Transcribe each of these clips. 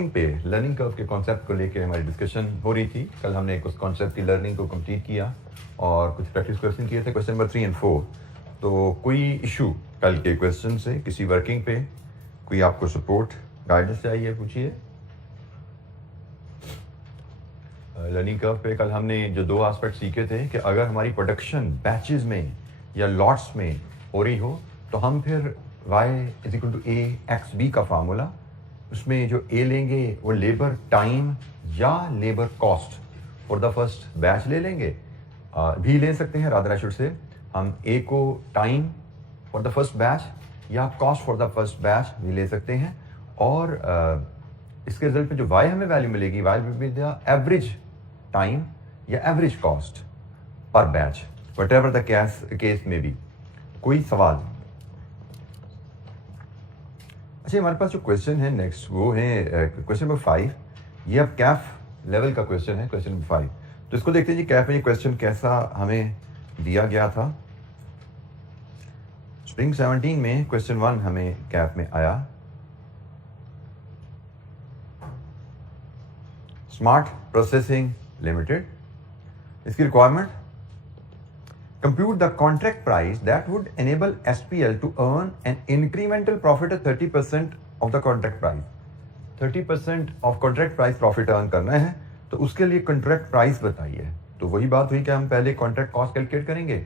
Costing पे learning curve के concept को लेके हमारी डिस्कशन हो रही थी। कल हमने उस कॉन्सेप्ट की लर्निंग को कंप्लीट किया और कुछ प्रैक्टिस क्वेश्चन किए थे, क्वेश्चन नंबर 3 और 4। तो कोई इशू कल के क्वेश्चन से, किसी वर्किंग पे कोई आपको सपोर्ट गाइडेंस चाहिए, पूछिए। लर्निंग कर्व पे कल हमने जो 2 एस्पेक्ट सीखे थे कि अगर हमारी प्रोडक्शन बैचेस में या लॉट्स में हो रही हो तो हम फिर y is equal to a x b का फार्मूला, उसमें जो a लेंगे वो लेबर टाइम या labour cost for the first batch ले लेंगे, भी ले सकते हैं। रादर आई शुड से हम a को time for the first batch या cost for the first batch भी ले सकते हैं, और इसके रिजल्ट में जो y हमें वैल्यू मिलेगी, y will be the average time या average cost per batch, whatever the case may be. कोई सवाल? अच्छा, हमारे पास जो क्वेश्चन है नेक्स्ट वो है क्वेश्चन नंबर 5। ये अब कैफ लेवल का क्वेश्चन है, क्वेश्चन नंबर 5। तो इसको देखते हैं जी, कैफ में ये क्वेश्चन कैसा हमें दिया गया था। स्प्रिंग 17 में क्वेश्चन 1 हमें कैफ में आया। स्मार्ट प्रोसेसिंग लिमिटेड, इसकी requirement, compute the contract price that would enable SPL to earn an incremental profit of 30% of the contract price। 30% of contract price profit earn करना है, तो उसके लिए contract price बताइए। तो वही बात हुई कि हम पहले contract cost कैलकुलेट करेंगे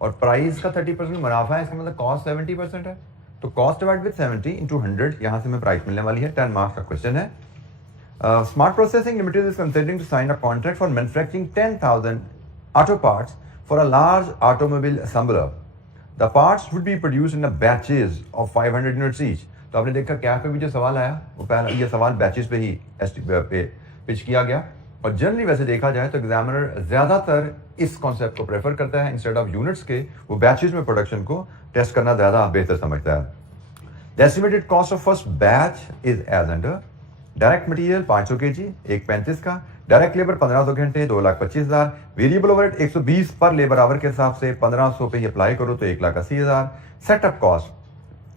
और price का 30% मुनाफा है, इसका मतलब cost 70% है, तो cost divided with 70 into 100, यहाँ से हमें price मिलने वाली है। 10 मार्क्स का क्वेश्चन है। Smart Processing Limited is considering to sign a contract for manufacturing 10,000 auto parts for a large automobile assembler। The parts would be produced in a batches of 500 units each। तो आपने देखा कैफ पे भी जो सवाल आया वो पहला ये सवाल बैचेस पे ही पिच किया गया, और जनरली वैसे देखा जाए तो एग्जामिनर ज्यादातर इस कॉन्सेप्ट को प्रेफर करता है, इंस्टेड ऑफ यूनिट्स के वो बैचेस में प्रोडक्शन को टेस्ट करना ज्यादा बेहतर समझता है। The estimated cost of first batch is as under। Direct material 500 kg 135 का, डायरेक्ट लेबर 1500 घंटे 2,25,000, वेरिएबल ओवरहेड 120 पर लेबर आवर के हिसाब से 1500 पे ही अप्लाई करो तो 1,80,000। Setup cost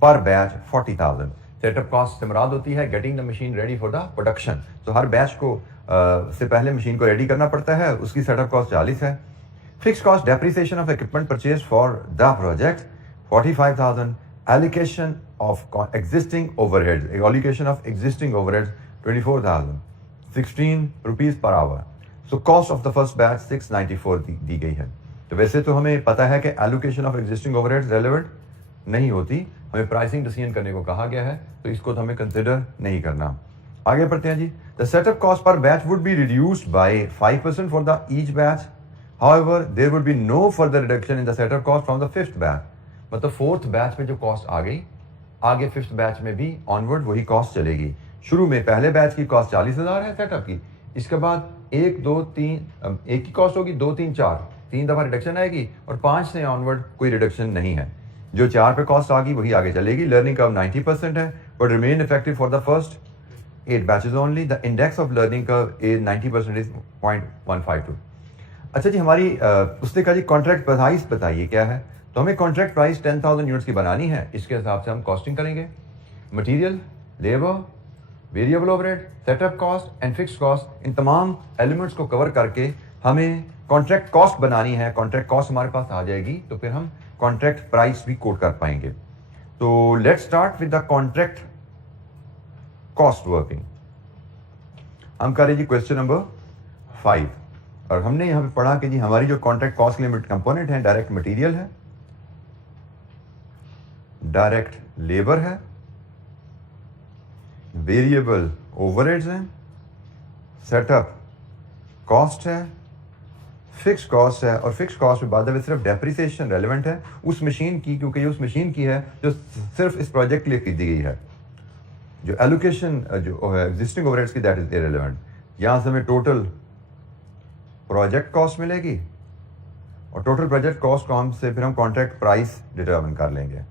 per batch 40,000। Setup cost से मुराद होती है getting the machine ready for the production. तो हर बैच को से पहले मशीन को रेडी करना पड़ता है, उसकी सेटअप कॉस्ट 40 है। Fix cost depreciation of equipment purchase for the project 45,000। Allocation of existing overheads, allocation of existing overheads 24,000, 16 rupees per hour. So cost of the first batch 694 दी गई है। तो वैसे तो हमें पता है कि allocation of existing overheads relevant नहीं होती, हमें प्राइसिंग डिसीजन करने को कहा गया है, तो इसको तो हमें कंसिडर नहीं करना। आगे बढ़ते हैं जी। The setup cost per batch would be reduced by 5% for the each batch. However there would be no further reduction in the setup cost from the fifth batch. मतलब फोर्थ बैच में जो cost आ गई, आगे fifth batch में भी onward वही cost चलेगी। शुरू में पहले बैच की कॉस्ट 40,000 है सेटअप की, इसके बाद 1 2 3 एक की कॉस्ट होगी, 2 3 4 3 दफा रिडक्शन आएगी, और 5 से ऑनवर्ड कोई रिडक्शन नहीं है। जो 4 पे कॉस्ट आ गई वही आगे चलेगी। लर्निंग कर्व 90% है but remain effective for the first 8 batches only. The index of learning curve is 90% is 0.152। अच्छा जी, हमारी उसने कहा जी कॉन्ट्रैक्ट प्राइस बताइए क्या है। तो हमें कॉन्ट्रैक्ट प्राइस 10,000 यूनिट्स की बनानी है, इसके हिसाब से हम कॉस्टिंग करेंगे। Material, labour, variable overhead, setup cost and fixed cost, इन तमाम एलिमेंट्स को कवर करके हमें कॉन्ट्रैक्ट कॉस्ट बनानी है। कॉन्ट्रैक्ट कॉस्ट हमारे पास आ जाएगी तो फिर हम कॉन्ट्रैक्ट प्राइस भी कोट कर पाएंगे। तो let's start with the contract cost working. हम करें जी क्वेश्चन नंबर 5, और हमने यहाँ पे पढ़ा कि जी हमारी जो कॉन्ट्रैक्ट कॉस्ट लिमिट कंपोनेंट है, डायरेक्ट मटेरियल है, डायरेक्ट लेबर है, वेरिएबल ओवरहेड्स हैं, सेटअप कॉस्ट है, फिक्स कॉस्ट है, और फिक्स कॉस्ट में बाद में सिर्फ डेप्रिसिएशन रेलेवेंट है उस मशीन की, क्योंकि ये उस मशीन की है जो सिर्फ इस प्रोजेक्ट के लिए खरीदी गई है। जो एलोकेशन जो है एग्जिस्टिंग ओवरहेड्स की, दैट इज इररिलेवेंट। यहाँ से हमें टोटल प्रोजेक्ट कॉस्ट मिलेगी, और टोटल प्रोजेक्ट कॉस्ट को हमसे फिर हम कॉन्ट्रैक्ट प्राइस डिटर्मिन कर लेंगे,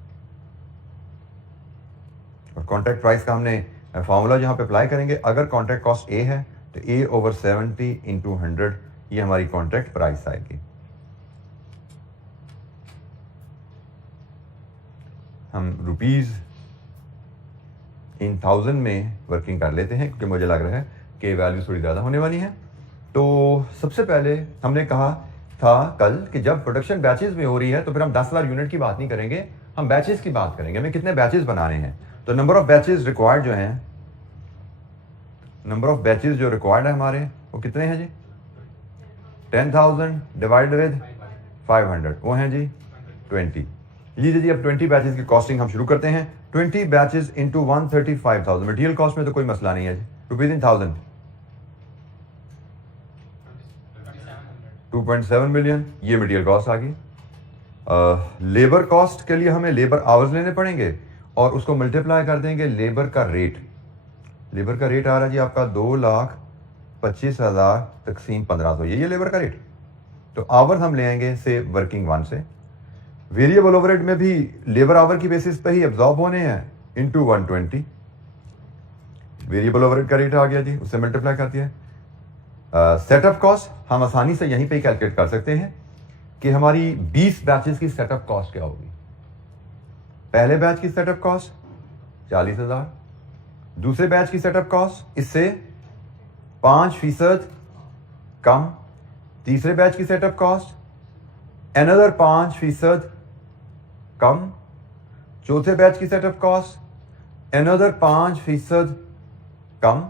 और कॉन्ट्रैक्ट प्राइस का हमने फॉर्मूला जहाँ पे अप्लाई करेंगे, अगर कॉन्ट्रैक्ट कॉस्ट ए है तो A/70 इंटू 100 ये हमारी कॉन्ट्रैक्ट प्राइस आएगी। हम रुपीज इन 1000 में वर्किंग कर लेते हैं, क्योंकि मुझे लग रहा है कि वैल्यू थोड़ी ज़्यादा होने वाली है। तो सबसे पहले हमने कहा था कल कि जब प्रोडक्शन बैचेस में हो रही है तो फिर हम 10,000 यूनिट की बात नहीं करेंगे, हम बैचेस की बात करेंगे। हमें कितने बैचेस बनाने हैं, तो नंबर ऑफ बैचेस रिक्वायर्ड जो हैं, नंबर ऑफ बैचेस जो रिक्वायर्ड है हमारे वो कितने हैं जी? 10,000 डिवाइडेड विद 500 वो हैं जी 20। लीजिए जी अब 20 बैचेस की कॉस्टिंग हम शुरू करते हैं। 20 बैचेस इंटू 135,000। मटीरियल कॉस्ट में तो कोई मसला नहीं है जी, रुपीज इन 1000 2.7 मिलियन ये मटीरियल कॉस्ट आ गई। लेबर कॉस्ट के लिए हमें लेबर आवर्स लेने पड़ेंगे और उसको मल्टीप्लाई कर देंगे लेबर का रेट। लेबर का रेट आ रहा है जी आपका 2,25,000 तकसीम 1500, ये लेबर का रेट। तो आवर्स हम ले आएंगे से वर्किंग 1 से। वेरिएबल ओवरहेड में भी लेबर आवर की बेसिस पे ही एब्जॉर्ब होने हैं इंटू 120। वेरिएबल ओवरहेड का रेट आ गया जी, उससे मल्टीप्लाई कर दिया। सेटअप कॉस्ट हम आसानी से यहीं पे कैलकुलेट कर सकते हैं कि हमारी 20 बैचेस की सेटअप कॉस्ट क्या होगी। पहले बैच की सेटअप कॉस्ट 40,000, दूसरे बैच की सेटअप कॉस्ट इससे 5% कम, तीसरे बैच की सेटअप कॉस्ट अनदर 5% कम, चौथे बैच की सेटअप कॉस्ट अनदर 5% कम।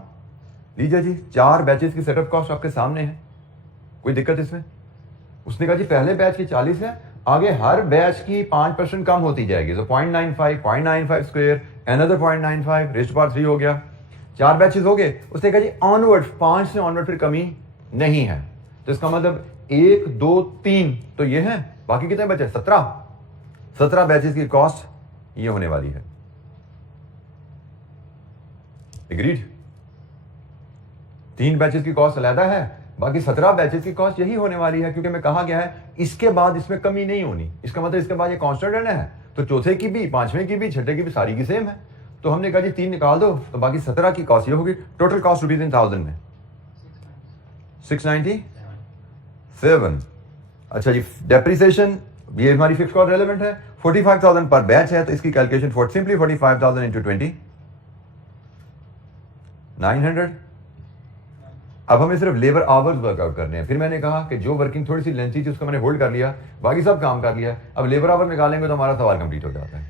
लीजिए जी 4 बैचेस की सेटअप कॉस्ट आपके सामने है, कोई दिक्कत इसमें? उसने कहा जी पहले बैच की 40 है, आगे हर बैच की 5% कम होती जाएगी, तो 0.95 स्क्वायर अनदर 0.95 रेस्ट पावर 3 हो गया। 4 बैचेस हो गए। उसने कहा जी ऑनवर्ड 5 से ऑनवर्ड फिर कमी नहीं है, तो इसका मतलब 1 2 3 तो ये है, बाकी कितने बचे? 17 बैचेस की कॉस्ट ये होने वाली है। एग्रीड? 3 बैचेस की कॉस्ट अलहदा है, बाकी 17 बैचेस की कॉस्ट यही होने वाली है, क्योंकि मैं कहा गया है इसके बाद इसमें कमी नहीं होनी। इसका मतलब इसके बाद ये कांस्टेंट रहना है, तो चौथे की भी, पांचवें की भी, छठे की भी सारी की सेम है। तो हमने कहा जी 3 निकाल दो, तो बाकी 17 की कॉस्ट ये होगी। टोटल कॉस्ट रुपीज इन 1000 में 697। अच्छा जी डेप्रिसिएशन ये हमारी फिक्स कॉस्ट रेलेवेंट है, 45,000 पर बैच है, तो इसकी कैलकुलेशन सिंपली 45,000 इंटू 20 900। अब हमें सिर्फ लेबर आवर्स वर्कआउट करने हैं। फिर मैंने कहा कि जो वर्किंग थोड़ी सी लेंथी थी उसको मैंने होल्ड कर लिया, बाकी सब काम कर लिया। अब लेबर आवर निकालेंगे तो हमारा सवाल कंप्लीट हो जाता है।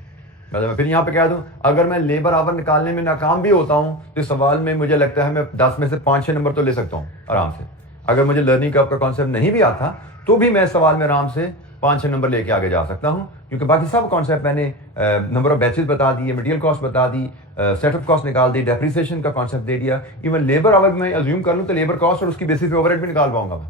मैं फिर यहाँ पे कह दूं, अगर मैं लेबर आवर निकालने में नाकाम भी होता हूँ तो सवाल में मुझे लगता है मैं 10 में से 5-6 नंबर तो ले सकता हूँ आराम से। अगर मुझे लर्निंग कर्व का कॉन्सेप्ट नहीं भी आता तो भी मैं सवाल में आराम से 5-6 नंबर लेके आगे जा सकता हूँ, क्योंकि बाकी सब कॉन्सेप्ट मैंने नंबर ऑफ बैचेस बता दिए, मटेरियल कॉस्ट बता दी, सेटअप कॉस्ट निकाल दी, डेप्रिसिएशन का कॉन्सेप्ट दे दिया। इवन लेबर आवर में अज्यूम कर लूँ तो लेबर कॉस्ट और उसकी बेसिस पे ओवरहेड भी निकाल पाऊंगा मैं।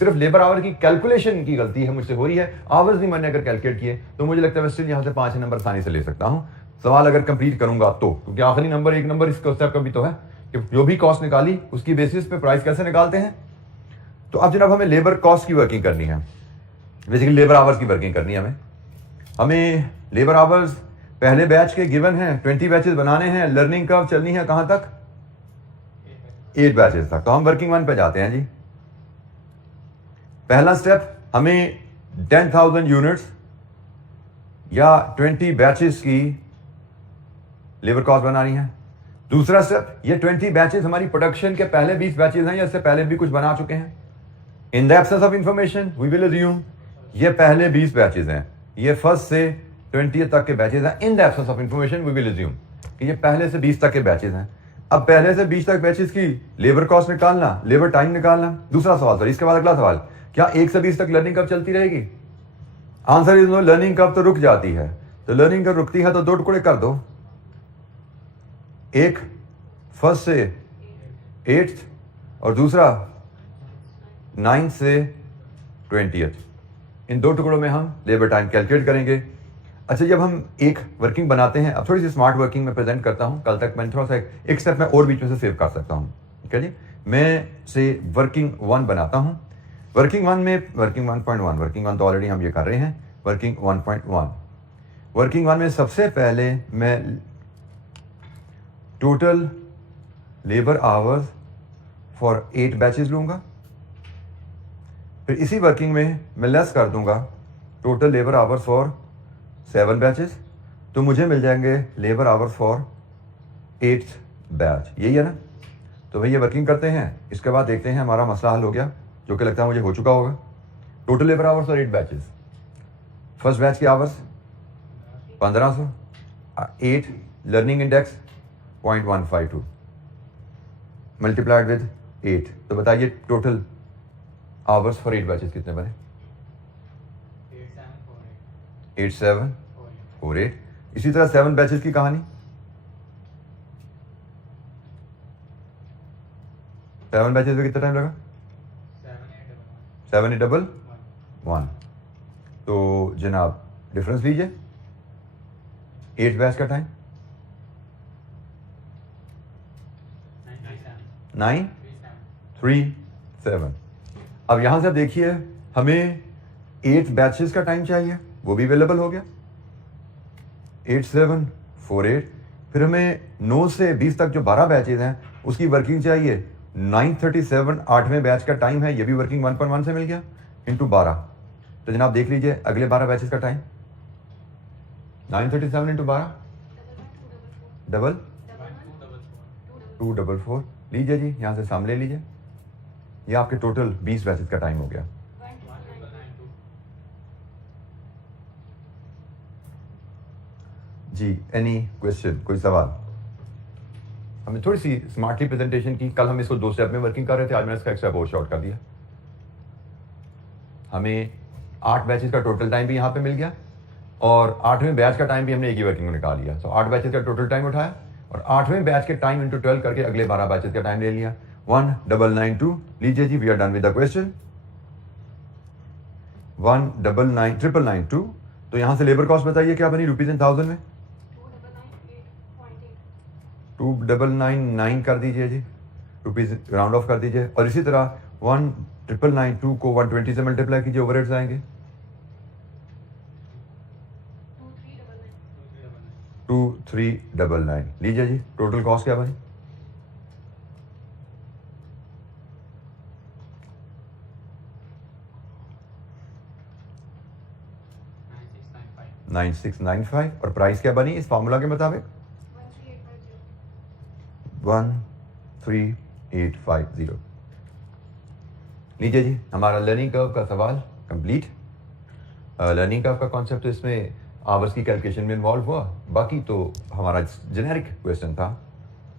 सिर्फ लेबर आवर की कैलकुलेशन की गलती है मुझसे हो रही है, आवर्स नहीं मैंने अगर कैलकुलेट किए तो मुझे लगता है मैं स्टिल यहाँ से 5 नंबर आसानी से ले सकता हूँ सवाल अगर कंप्लीट करूंगा तो, क्योंकि आखिरी नंबर 1 नंबर इस कॉन्सेप्ट का भी तो है कि जो भी कॉस्ट निकाली उसकी बेसिस पे प्राइस कैसे निकालते हैं। तो अब जनाब हमें लेबर कॉस्ट की वर्किंग करनी है, बेसिकली लेबर आवर्स की वर्किंग करनी है हमें लेबर आवर्स पहले बैच के गिवन हैं, 20 बैचेस बनाने हैं, लर्निंग कर्व चलनी है कहां तक? 8 बैचेस तक। तो हम वर्किंग 1 पे जाते हैं जी। पहला स्टेप हमें 10,000 यूनिट्स या 20 बैचेस की लेबर कॉस्ट बनानी है। दूसरा स्टेप, ये 20 बैचेस हमारी प्रोडक्शन के पहले 20 बैचेस हैं या इससे पहले भी कुछ बना चुके हैं। In the absence of information we will assume ये पहले 20 बैचेस हैं, ये 1 से 20 तक के बैचेस हैं। In the absence of information we will assume कि ये पहले से 20 तक के बैचेस हैं। अब पहले से 20 तक बैचेस की लेबर कॉस्ट निकालना, लेबर टाइम निकालना। दूसरा सवाल, सर इसके बाद अगला सवाल, क्या 1 से 20 तक लर्निंग कर्व चलती रहेगी? Answer is no, learning curve तो रुक जाती है। तो लर्निंग कर्व रुकती है तो 2 टुकड़े कर दो, एक 1 से 8 और दूसरा 9 से 20। इन 2 टुकड़ों में हम लेबर टाइम कैलकुलेट करेंगे। अच्छा, जब हम एक वर्किंग बनाते हैं, अब थोड़ी सी स्मार्ट वर्किंग में प्रेजेंट करता हूं। कल तक मैंने थोड़ा सा एक स्टेप में और बीच में से सेव कर सकता हूं। ठीक है जी, मैं से वर्किंग 1 बनाता हूं। वर्किंग 1 में वर्किंग 1.1, वर्किंग 1 तो ऑलरेडी हम ये कर रहे हैं। वर्किंग 1.1, वर्किंग 1 में सबसे पहले मैं total labour hours for 8 batches लूंगा। फिर इसी वर्किंग में मैं लेस कर दूंगा total labour hours for 7 batches, तो मुझे मिल जाएंगे labour hours for 8th batch, यही है ना। तो भैया वर्किंग करते हैं, इसके बाद देखते हैं हमारा मसला हल हो गया, जो कि लगता है मुझे हो चुका होगा। टोटल लेबर आवर्स और 8 बैचेस। फर्स्ट बैच के hours 1500, 8 learning index 0.152 multiplied with 8। तो बताइए टोटल आवर्स फॉर 8 बैचेस कितने बने? 8748। इसी तरह 7 बैचेस की कहानी, 7 बैचेस में कितना टाइम लगा? 7811। तो जनाब डिफरेंस लीजिए, 8 बैच का टाइम 937। अब यहां से आप देखिए हमें 8 बैचेस का टाइम चाहिए, वो भी अवेलेबल हो गया 8748। फिर हमें 9 से 20 तक जो 12 बैचेस हैं उसकी वर्किंग चाहिए 937। 8वें बैच का टाइम है, ये भी वर्किंग 1.1 से मिल गया इंटू 12। तो जनाब देख लीजिए अगले 12 बैचेस का टाइम 937 इंटू 12 डबल 244। लीजिए जी यहां से सामने लीजिए, ये आपके टोटल 20 बैचेस का टाइम हो गया। जी एनी क्वेश्चन, कोई सवाल? हमने थोड़ी सी स्मार्टली प्रेजेंटेशन की, कल हम इसको 2 स्टेप में वर्किंग कर रहे थे, आज मैंने इसका एक स्टेप और शॉर्ट कर दिया। हमें 8 बैचेस का टोटल टाइम भी यहाँ पे मिल गया और 8वें बैच का टाइम भी हमने एक ही वर्किंग में निकाल लिया। तो 8 बैचेस का टोटल टाइम उठाया और 8वें बैच के टाइम इंटू 12 करके अगले 12 बैचेस का टाइम ले लिया 1992। लीजिए जी we are done with the question 199992। तो यहां से लेबर कॉस्ट बताइए क्या बनी रुपीज इन थाउजेंड में? 2999 कर दीजिए जी, रुपीज राउंड ऑफ कर दीजिए। और इसी तरह 1992 को 120 से मल्टीप्लाई कीजिए, ओवरहेड्स आएंगे 2399। लीजिए जी टोटल कॉस्ट क्या बनी? $9695। और प्राइस क्या बनी इस फॉर्मूला के मुताबिक? 13850। लीजिए जी हमारा लर्निंग कर्व का सवाल कंप्लीट। लर्निंग कर्व का कॉन्सेप्ट इसमें आवर्स की कैलकुलेशन में इन्वॉल्व हुआ, बाकी तो हमारा जेनेरिक क्वेश्चन था,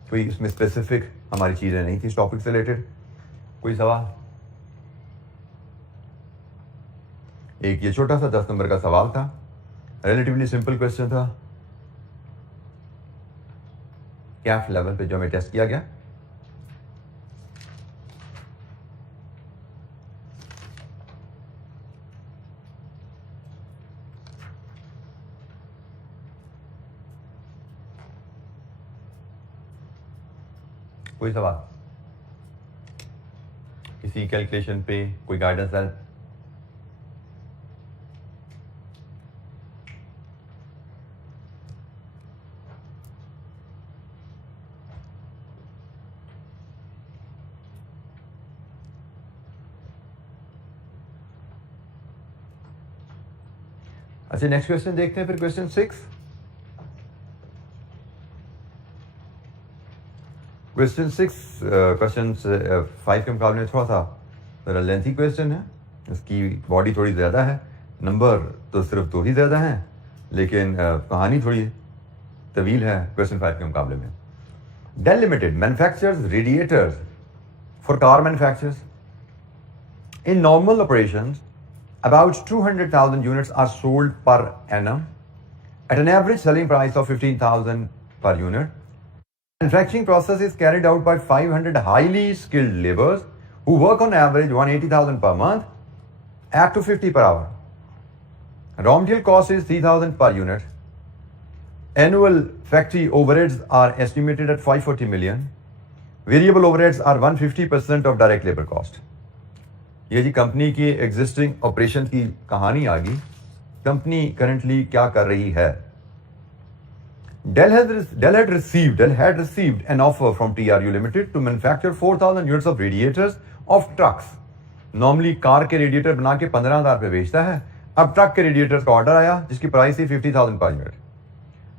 कोई इसमें स्पेसिफिक हमारी चीज़ें नहीं थी टॉपिक से रिलेटेड। कोई सवाल? एक ये छोटा सा 10 नंबर का सवाल था, रिलेटिवली सिंपल क्वेश्चन था, कैफ लेवल पे जो हमें टेस्ट किया गया। कोई सवाल? किसी कैलकुलेशन पे कोई गाइडेंस है? अच्छा नेक्स्ट क्वेश्चन देखते हैं फिर, क्वेश्चन 6। क्वेश्चन 5 के मुकाबले में थोड़ा सा लेंथी क्वेश्चन है, इसकी बॉडी थोड़ी ज़्यादा है, नंबर तो सिर्फ 2 ही ज़्यादा हैं, लेकिन कहानी थोड़ी तवील है क्वेश्चन 5 के मुकाबले में। Dell limited manufactures radiators for car manufacturers in normal operations about 200,000 units are sold per annum at an average selling price of 15,000 per unit. Manufacturing process is carried out by 500 highly skilled laborers who work on average 180,000 per month at 250 per hour. Raw material cost is 3,000 per unit. Annual factory overheads are estimated at 540 million. Variable overheads are 150% of direct labor cost. ये जी company की existing operation की कहानी आ गई, company currently क्या कर रही है। Dell had received an offer from TRU Limited to manufacture 4,000 units of radiators of trucks. Normally car के रेडिएटर बना के 15,000 पे बेचता है, अब ट्रक के रेडिएटर्स का ऑर्डर आया जिसकी प्राइस थी 50,000 per unit.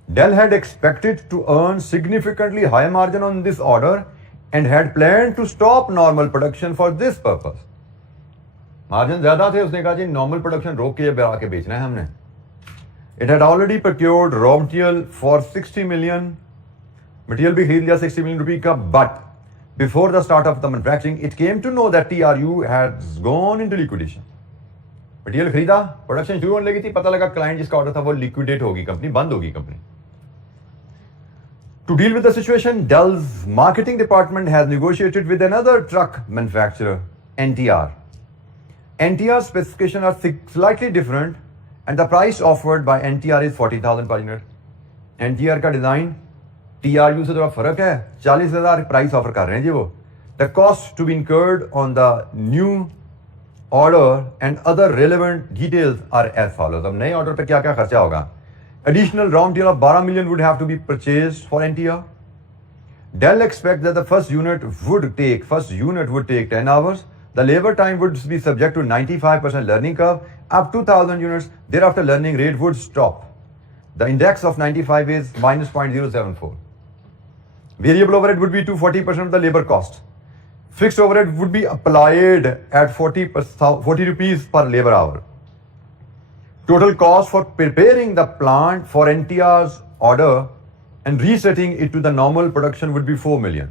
Dell had expected to earn significantly high margin on this order and had planned to stop normal production for this purpose. Margin ज्यादा थे, उसने कहा जी नॉर्मल प्रोडक्शन रोक के आके बेचना है हमने. It had already procured raw material for 60 million. Material भी खरीद लिया 60 मिलियन रुपए का, but before the start of the manufacturing, it came to know that TRU has gone into liquidation. Material खरीदा, प्रोडक्शन शुरू होने लगी थी, पता लगा क्लाइंट जिसका ऑर्डर था वो लिक्विडेट होगी, कंपनी बंद होगी company. To deal with the situation, Dell's marketing department has negotiated with another truck manufacturer, NTR. NTR's specifications are slightly different, and the price offered by NTR is 40,000 per unit. NTR का design TRU से थोड़ा फर्क है, 40,000 price offer कर रहे हैं जी वो. The cost to be incurred on the new order and other relevant details are as follows. अब नए ऑर्डर पे क्या क्या खर्चा होगा. Additional raw material of 12 million would have to be purchased for NTR. Dell expects that the first unit would take 10 hours. The labor time would be subject to 95% learning curve. Up to 1,000 units, thereafter learning rate would stop. The index of 95 is minus 0.074. Variable overhead would be to 40% of the labor cost. Fixed overhead would be applied at 40 rupees per labor hour. Total cost for preparing the plant for NTR's order and resetting it to the normal production would be 4 million.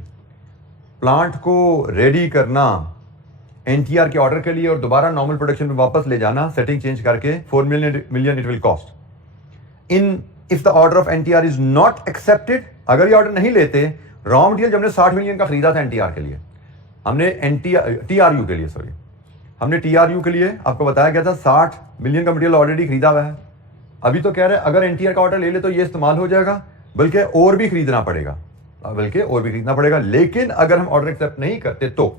Plant को ready करना NTR के order के लिए और दोबारा normal production में वापस ले जाना, सेटिंग चेंज करके 4 million it will cost. If the order of NTR is not accepted, अगर ये ऑर्डर नहीं लेते, रॉ मटेरियल जब हमने 60 मिलियन का खरीदा था NTR के लिए, हमने TRU के लिए हमने TRU के लिए आपको बताया गया था 60 मिलियन का मटेरियल ऑलरेडी खरीदा हुआ है. अभी तो कह रहे हैं अगर NTR का ऑर्डर ले ले तो ये इस्तेमाल हो जाएगा, बल्कि और भी खरीदना पड़ेगा, लेकिन अगर हम ऑर्डर एक्सेप्ट नहीं करते तो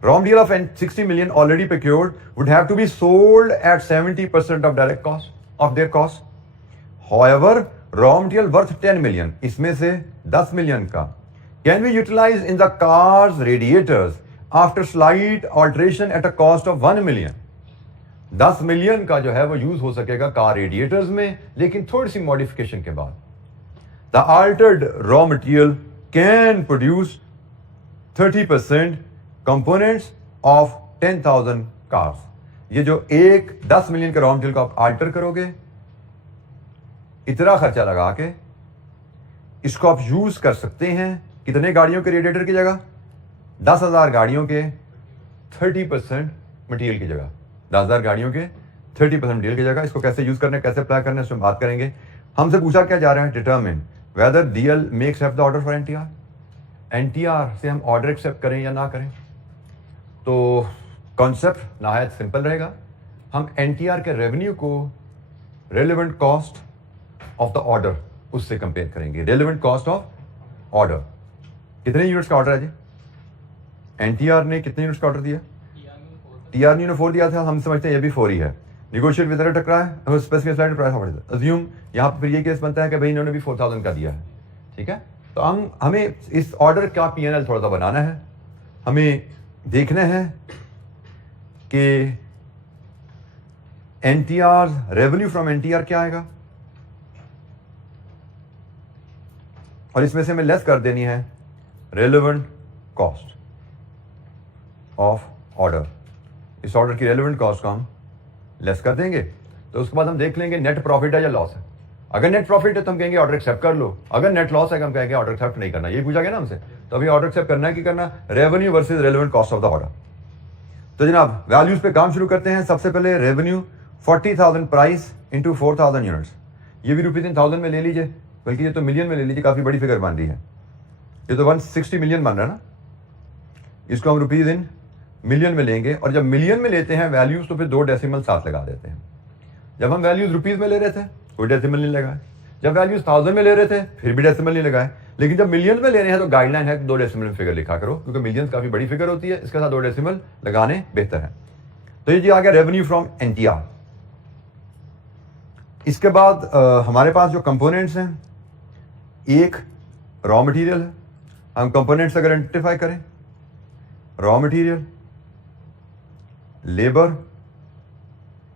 raw material of 60 million already procured would have to be sold at 70% of direct cost of their cost. However, raw material worth 10 million, इसमें से 10 million का can be utilized in the car's radiators after slight alteration at a cost of 1 million. 10 million का जो है वो use हो सकेगा car radiators में, लेकिन थोड़ी सी मॉडिफिकेशन के बाद. The altered raw material can produce 30% components of 10,000 cars. ये जो 10 मिलियन के रॉ मटेरियल को आप आल्टर करोगे, इतना खर्चा लगा के इसको आप यूज कर सकते हैं कितने गाड़ियों के रेडिएटर की जगह? 10,000 गाड़ियों के 30% मटेरियल की जगह. 10,000 गाड़ियों के 30% मटेरियल की जगह. इसको कैसे यूज करने, कैसे अप्लाई करने, इसमें बात करेंगे. हमसे पूछा क्या जा रहा है, determine whether DL may accept the order for NTR. NTR से हम ऑर्डर एक्सेप्ट करें या ना करें. तो कॉन्सेप्ट नहायत सिंपल रहेगा. हम NTR के रेवेन्यू को relevant cost of the order उससे कंपेयर करेंगे. रेलेवेंट कॉस्ट ऑफ ऑर्डर, कितने यूनिट्स का ऑर्डर है जी? NTR ने कितने यूनिट्स का ऑर्डर दिया? TRU ने 4 दिया था, हम समझते हैं ये भी 4 ही है. निगोशिएट विद टकरा है, specific slide price of assume यहाँ पर फिर ये केस बनता है कि भाई इन्होंने भी 4,000 का दिया है. ठीक है, तो हमें इस ऑर्डर का P&L थोड़ा सा बनाना है. हमें देखना है कि NTR रेवेन्यू फ्रॉम NTR क्या आएगा और इसमें से हमें लेस कर देनी है रेलेवेंट कॉस्ट ऑफ ऑर्डर. इस ऑर्डर की रेलेवेंट कॉस्ट को हम लेस कर देंगे, तो उसके बाद हम देख लेंगे नेट प्रॉफिट है या लॉस है. अगर नेट प्रॉफिट है तो हम कहेंगे ऑर्डर एक्सेप्ट कर लो, अगर नेट लॉस है हम कहेंगे ऑर्डर एक्सेप्ट नहीं करना. ये पूछा गया ना हमसे, तो अभी ऑर्डर एक्सेप्ट करना है कि करना, revenue versus relevant cost of the order. तो जनाब वैल्यूज पे काम शुरू करते हैं. सबसे पहले रेवेन्यू 40,000 प्राइस इंटू 4,000 यूनिट्स. ये भी रुपीज इन 1000 में ले लीजिए, बल्कि ये तो मिलियन में ले लीजिए, काफी बड़ी फिगर बन रही है. ये तो 160 मिलियन बन रहा है ना, इसको हम रुपीज इन मिलियन में लेंगे. और जब मिलियन में लेते हैं वैल्यूज तो फिर 2 डेसिमल साथ लगा देते हैं. जब हम वैल्यूज रुपीज में ले रहे थे कोई डेसिमल नहीं लगाए, जब वैल्यूज 1000 में ले रहे थे फिर भी डेसिमल नहीं लगाए, लेकिन जब मिलियन में ले रहे हैं तो गाइडलाइन है 2 डेसिमल में फिगर लिखा करो, क्योंकि मिलियन काफी बड़ी फिगर होती है, इसके साथ 2 डेसिमल लगाने बेहतर है. तो ये जी आ गया रेवेन्यू फ्रॉम NTR. इसके बाद हमारे पास जो कंपोनेंट्स हैं, एक रॉ मटेरियल है. हम कंपोनेंट्स अगर आइडेंटिफाई करें, raw material, labour,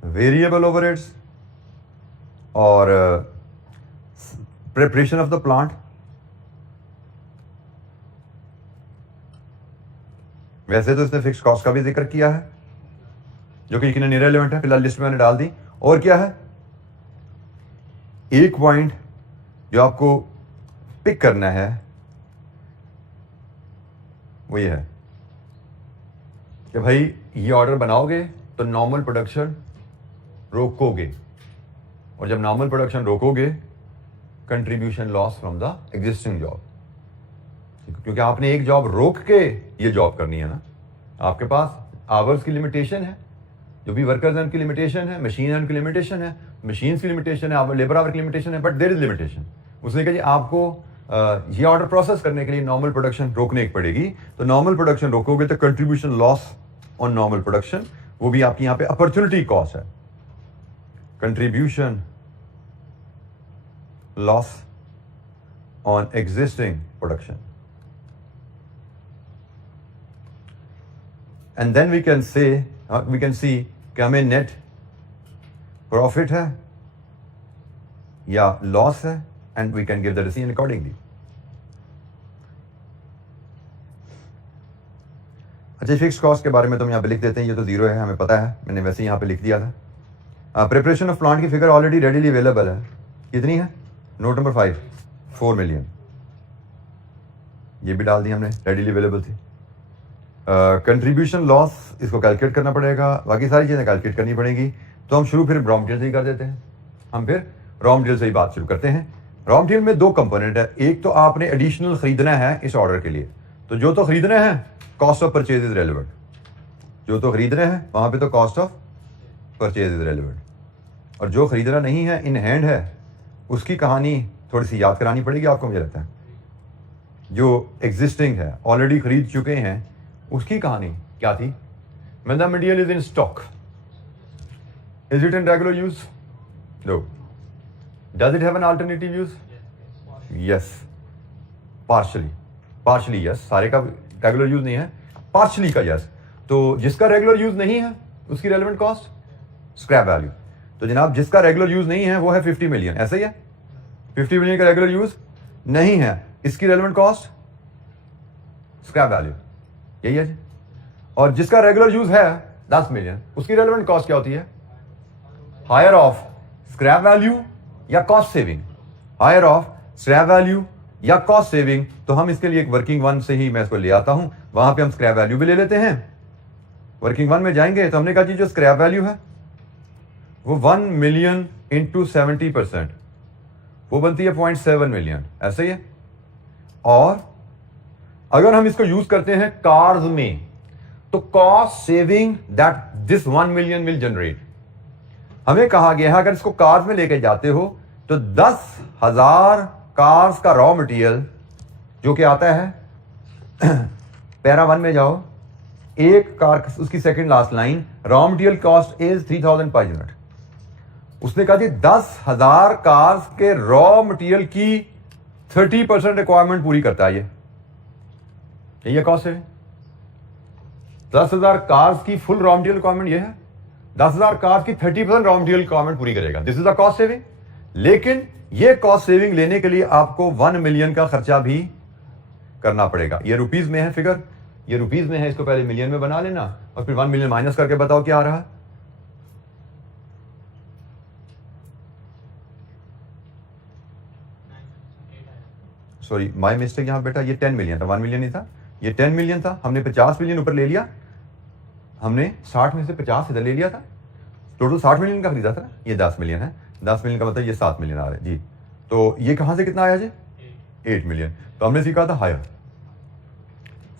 variable overheads और प्रिपरेशन ऑफ द प्लांट, वैसे तो इसने फिक्स कॉस्ट का भी जिक्र किया है जो कि यकीनन इररिलेवेंट है, फिलहाल लिस्ट में मैंने डाल दी। और क्या है, एक पॉइंट जो आपको पिक करना है वो ये है कि भाई ये ऑर्डर बनाओगे तो नॉर्मल प्रोडक्शन रोकोगे, और जब नॉर्मल प्रोडक्शन रोकोगे contribution loss from the existing job, क्योंकि आपने एक जॉब रोक के ये जॉब करनी है ना। आपके पास आवर्स की लिमिटेशन है, जो भी वर्कर्स हैं उनकी लिमिटेशन है, मशीन है उनकी लिमिटेशन है, मशीन्स की लिमिटेशन है, लेबर आवर की लिमिटेशन है, बट देयर इज लिमिटेशन। उसने कहा जी आपको ये ऑर्डर प्रोसेस करने के लिए नॉर्मल प्रोडक्शन रोकने की पड़ेगी, तो नॉर्मल प्रोडक्शन रोकोगे तो contribution loss on normal production, वो भी आपकी यहां पे अपॉर्चुनिटी कॉस्ट है, contribution loss on existing production. And then we can see कि हमें नेट प्रॉफिट है या लॉस है, and we can give the decision accordingly. अच्छा, फिक्स कॉस्ट के बारे में तो हम यहाँ पे लिख देते हैं, ये तो जीरो है, हमें पता है, मैंने वैसे ही यहाँ पे लिख दिया था। प्रिपरेशन ऑफ प्लांट की फिगर ऑलरेडी रेडीली अवेलेबल है, कितनी है, नोट नंबर 5, 4 मिलियन, ये भी डाल दी हमने, रेडीली अवेलेबल थी। कंट्रीब्यूशन लॉस इसको कैलकुलेट करना पड़ेगा, बाकी सारी चीज़ें कैलकुलेट करनी पड़ेगी, तो हम शुरू फिर रॉ मटेरियल से ही कर देते हैं। हम फिर रॉ मटेरियल से ही बात शुरू करते हैं। रॉ मटेरियल में 2 कंपोनेंट है, एक तो आपने एडिशनल खरीदना है इस ऑर्डर के लिए, तो जो तो खरीदना है cost of purchase is relevant, जो तो खरीदना है वहां पे तो cost of purchase is relevant, और जो खरीदना नहीं है, इन हैंड है, उसकी कहानी थोड़ी सी याद करानी पड़ेगी आपको, मुझे लगता है। जो एग्जिस्टिंग है, ऑलरेडी खरीद चुके हैं, उसकी कहानी क्या थी, when the material is in stock, is it in regular use? No. Does it have an alternative use? Yes. Partially yes, सारे का रेगुलर यूज नहीं है, पार्शली का यस। तो जिसका रेगुलर यूज नहीं है उसकी रेलेवेंट कॉस्ट स्क्रैप वैल्यू, तो जनाब जिसका रेगुलर यूज नहीं है वो है 50 मिलियन, ऐसा ही है, 50 मिलियन का रेगुलर यूज नहीं है, इसकी रेलेवेंट कॉस्ट स्क्रैप वैल्यू, यही है जी। और जिसका रेगुलर यूज है 10 मिलियन, उसकी रेलेवेंट कॉस्ट क्या होती है, हायर ऑफ स्क्रैप वैल्यू या cost saving, higher of scrap value या कॉस्ट सेविंग। तो हम इसके लिए एक वर्किंग वन से ही मैं इसको ले आता हूं, वहां पे हम स्क्रैप वैल्यू भी ले लेते हैं। वर्किंग वन में जाएंगे तो हमने कहा जी जो स्क्रैप वैल्यू है वो 1 मिलियन इंटू 70%, वो बनती है 0.7 मिलियन, ऐसे ही है। और अगर हम इसको यूज करते हैं कार्स में, तो cost saving that this 1 million will generate, हमें कहा गया है अगर इसको कार्स में लेके जाते हो तो 10,000 कार्स का रॉ मटेरियल जो कि आता है पैरा 1 में जाओ, एक कार उसकी second last line, raw material cost is 3,000 per unit. उसने कहा जी 10,000 कार्स के रॉ मटेरियल की 30% रिक्वायरमेंट पूरी करता है, ये कॉस्ट है। 10,000 कार्स की फुल रॉ मटेरियल रिक्वायरमेंट ये है, 10,000 कार्स की 30% रॉ मटेरियल रिक्वायरमेंट पूरी करेगा, this is the cost saving. लेकिन ये कॉस्ट सेविंग लेने के लिए आपको 1 मिलियन का खर्चा भी करना पड़ेगा। ये रुपीज में है फिगर, ये रुपीज में है, इसको पहले मिलियन में बना लेना और फिर 1 मिलियन माइनस करके बताओ क्या आ रहा है। सॉरी माय मिस्टेक यहां बेटा, ये 10 मिलियन था, 1 मिलियन नहीं था, ये 10 मिलियन था, हमने 50 मिलियन ऊपर ले लिया, हमने 60 में से 50 इधर ले लिया था, टोटल 60 मिलियन का खरीदा था, ये 10 मिलियन है, 10 मिलियन का मतलब ये 7 मिलियन आ रहा है जी। तो ये कहां से कितना आया जी, 8 मिलियन। तो हमने सीखा था higher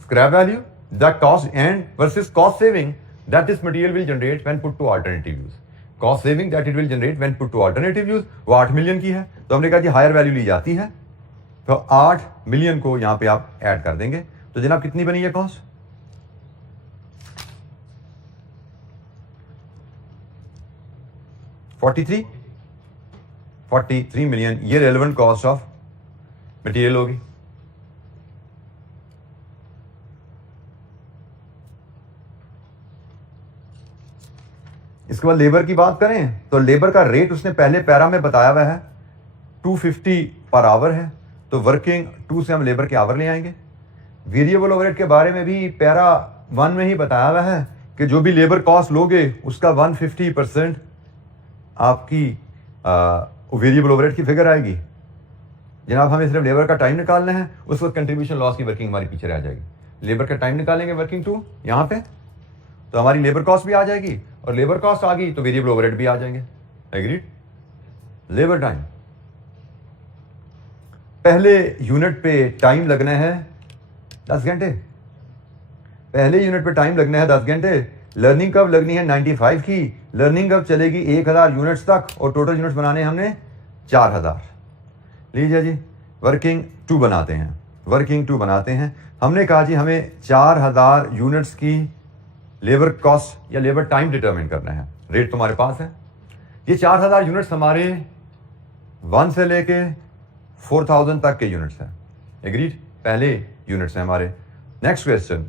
scrap value the cost and versus cost saving that this material will generate when put to alternative use, cost saving that it will generate when put to alternative use, वो 8 million की है। तो हमने कहा जी higher value ली जाती है, तो 8 million को यहां पे आप ऐड कर देंगे, तो जनाब कितनी बनी है कॉस्ट, 43 मिलियन, ये रेलेवेंट कॉस्ट ऑफ मटेरियल होगी। इसके बाद लेबर की बात करें तो लेबर का रेट उसने पहले पैरा में बताया हुआ है 250 पर आवर है, तो वर्किंग 2 से हम लेबर के आवर ले आएंगे। वेरिएबल ओवरहेड के बारे में भी पैरा 1 में ही बताया हुआ है कि जो भी लेबर कॉस्ट लोगे उसका 150% आपकी वेरिएबल ओवरहेड की फिगर आएगी। जनाब हमें सिर्फ लेबर का टाइम निकालना है, उस वक्त कंट्रीब्यूशन लॉस की वर्किंग हमारी पीछे रह जाएगी। लेबर का टाइम निकालेंगे वर्किंग 2 यहाँ पे, तो हमारी लेबर कॉस्ट भी आ जाएगी, और लेबर कॉस्ट आ गई तो वेरिएबल ओवरहेड भी आ जाएंगे। एग्रीड? लेबर टाइम, पहले यूनिट पे टाइम लगना है 10 घंटे, पहले यूनिट पे टाइम लगना है 10 घंटे। लर्निंग कब लगनी है 95 की, लर्निंग कब चलेगी 1000 यूनिट्स तक, और टोटल यूनिट्स बनाने हमने 4000। लीजिए जी वर्किंग 2 बनाते हैं, वर्किंग 2 बनाते हैं। हमने कहा जी हमें 4000 यूनिट्स की लेबर कॉस्ट या लेबर टाइम डिटरमिन करना है। रेट तुम्हारे पास है। ये 4000 यूनिट्स हमारे 1 से लेके 4000 तक के यूनिट्स हैं। एग्रीड? पहले यूनिट्स हैं हमारे। नेक्स्ट क्वेश्चन,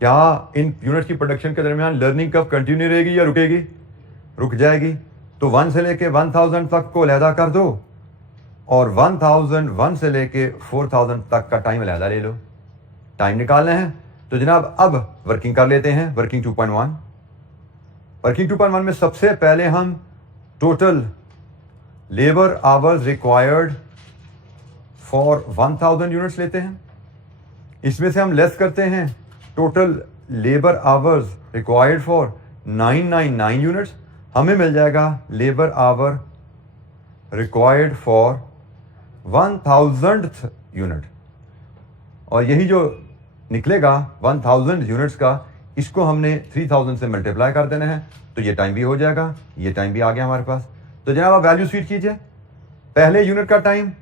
क्या इन यूनिट्स की प्रोडक्शन के दरमियान लर्निंग कब कंटिन्यू रहेगी या रुकेगी? रुक जाएगी। तो 1 से लेके 1000 तक को अलहदा कर दो, और 1001 से लेके 4000 तक का टाइम अलहदा ले लो। टाइम निकालना है तो जनाब अब वर्किंग कर लेते हैं। वर्किंग 2.1, वर्किंग 2.1 में सबसे पहले हम total labour hours required for 1000 units लेते हैं। इसमें से हम लेस करते हैं total labour hours required for 999 units. हमें मिल जाएगा labour our required for 1000th unit, और यही जो निकलेगा 1000 यूनिट्स का, इसको हमने 3000 से मल्टीप्लाई कर देना है, तो ये टाइम भी हो जाएगा, ये टाइम भी आ गया हमारे पास। तो जनाब आप वैल्यू फीड कीजिए। पहले यूनिट का टाइम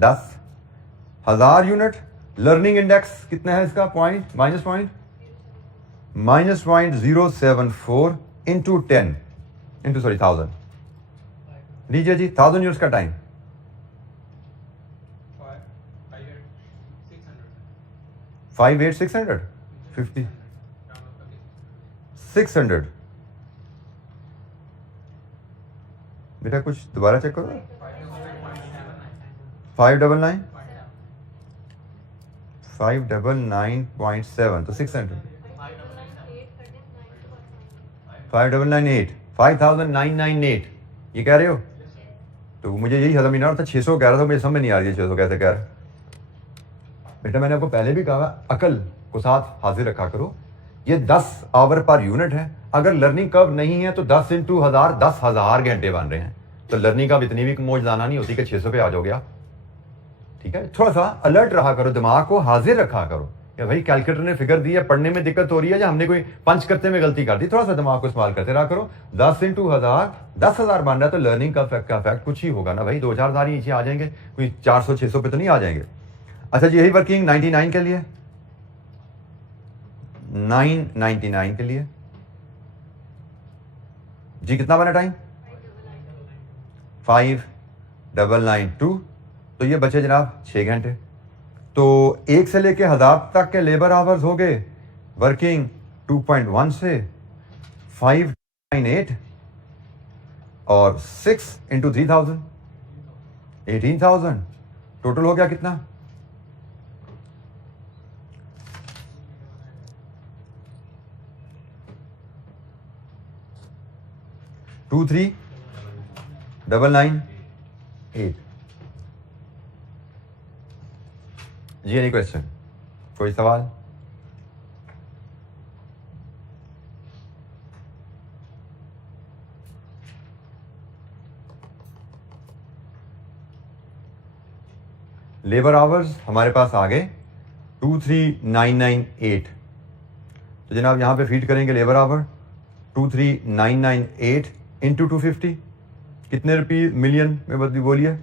10,000 यूनिट, लर्निंग इंडेक्स कितना है इसका? -074 इंटू 10 इंटू 1000। लीजिए जी 1000 यूनिट्स का टाइम 58,600 50 600। बेटा कुछ दोबारा चेक करो। 599 599.7 तो 600 5998 5998 ये कह रहे हो? तो मुझे यही हजम नहीं आ रहा था, 600 कह रहा था, मुझे समझ नहीं आ रही है 600 कैसे कह रहा है। बेटा मैंने आपको पहले भी कहा अकल को साथ हाजिर रखा करो। ये 10 आवर पर यूनिट है। अगर लर्निंग कर्व नहीं है तो 10 इंटू 1000 10,000 घंटे बन रहे हैं, तो लर्निंग कर्व इतनी भी मौजदाना नहीं होती कि 600 पे आ जाओगे आप। ठीक है, थोड़ा सा अलर्ट रहा करो, दिमाग को हाजिर रखा करो कि भाई कैलकुलेटर ने फिगर दी है, पढ़ने में दिक्कत हो रही है या हमने कोई पंच करते में गलती कर दी। थोड़ा सा दिमाग को इस्तेमाल करते रहा करो। 10 इंटू 1000 10,000 बन रहा है, तो लर्निंग का इफेक्ट कुछ ही होगा ना भाई, 2-4,000 नीचे आ जाएंगे, कोई 400-600 पे तो नहीं आ जाएंगे। अच्छा जी, यही वर्किंग 99 के लिए, 999 के लिए जी कितना बना टाइम? 5992। तो ये बचे जनाब 6 घंटे। तो 1 से लेके 1000 तक के लेबर आवर्स हो गए वर्किंग 2.1 से 598 और 6 इंटू 3000 18,000। टोटल हो गया कितना? 23,998। जी एनी क्वेश्चन? कोई सवाल? लेबर आवर्स हमारे पास आ गए 23,998। तो जनाब यहां पे फीड करेंगे लेबर आवर 23,998 इंटू 250। कितने रुपये मिलियन में बोलिए?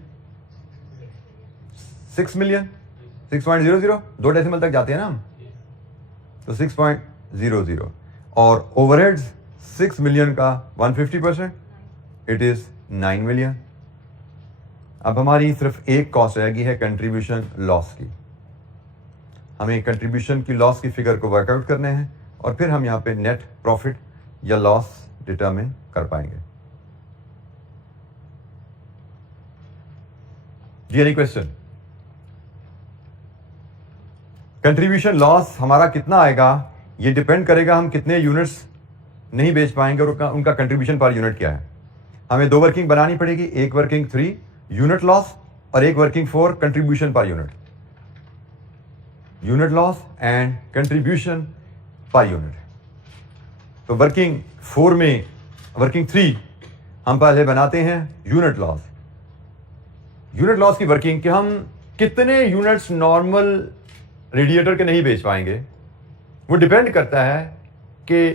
6 मिलियन 6.00, 2 डेसिमल तक जाते हैं ना हम, तो 6.00। और ओवरहेड्स 6 मिलियन का 150%, इट इज 9 मिलियन। अब हमारी सिर्फ एक कॉस्ट रहेगी है कंट्रीब्यूशन लॉस की। हमें कंट्रीब्यूशन की लॉस की फिगर को वर्कआउट करने हैं, और फिर हम यहाँ पे नेट प्रॉफिट या लॉस डिटरमिन कर पाएंगे। जी एनी क्वेश्चन? कंट्रीब्यूशन लॉस हमारा कितना आएगा ये डिपेंड करेगा हम कितने यूनिट्स नहीं बेच पाएंगे और उनका कंट्रीब्यूशन पर यूनिट क्या है। हमें 2 वर्किंग बनानी पड़ेगी, एक वर्किंग 3 यूनिट लॉस और एक working 4 contribution per unit, unit loss and contribution per unit. तो वर्किंग 4 में वर्किंग 3 हम पहले बनाते हैं यूनिट लॉस। यूनिट लॉस की वर्किंग कि हम कितने यूनिट्स नॉर्मल रेडिएटर के नहीं बेच पाएंगे, वो डिपेंड करता है कि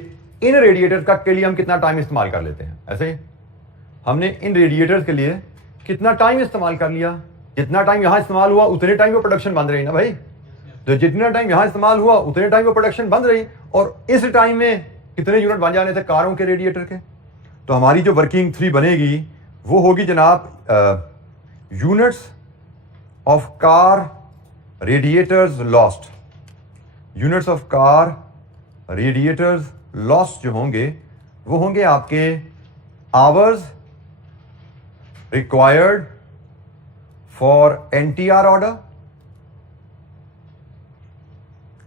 इन रेडिएटर का के लिए हम कितना टाइम इस्तेमाल कर लेते हैं। ऐसे ही हमने इन रेडिएटर्स के लिए कितना टाइम इस्तेमाल कर लिया, जितना टाइम यहां इस्तेमाल हुआ उतने टाइम वो प्रोडक्शन बंद रही ना भाई। तो जितना टाइम यहां इस्तेमाल हुआ उतने टाइम वो प्रोडक्शन बंद रही, और इस टाइम में कितने यूनिट बन जाने थे कारों के रेडिएटर के। तो हमारी जो वर्किंग 3 बनेगी वो होगी जनाब units of car radiators lost. Units of car radiators lost जो होंगे वो होंगे आपके hours required for NTR order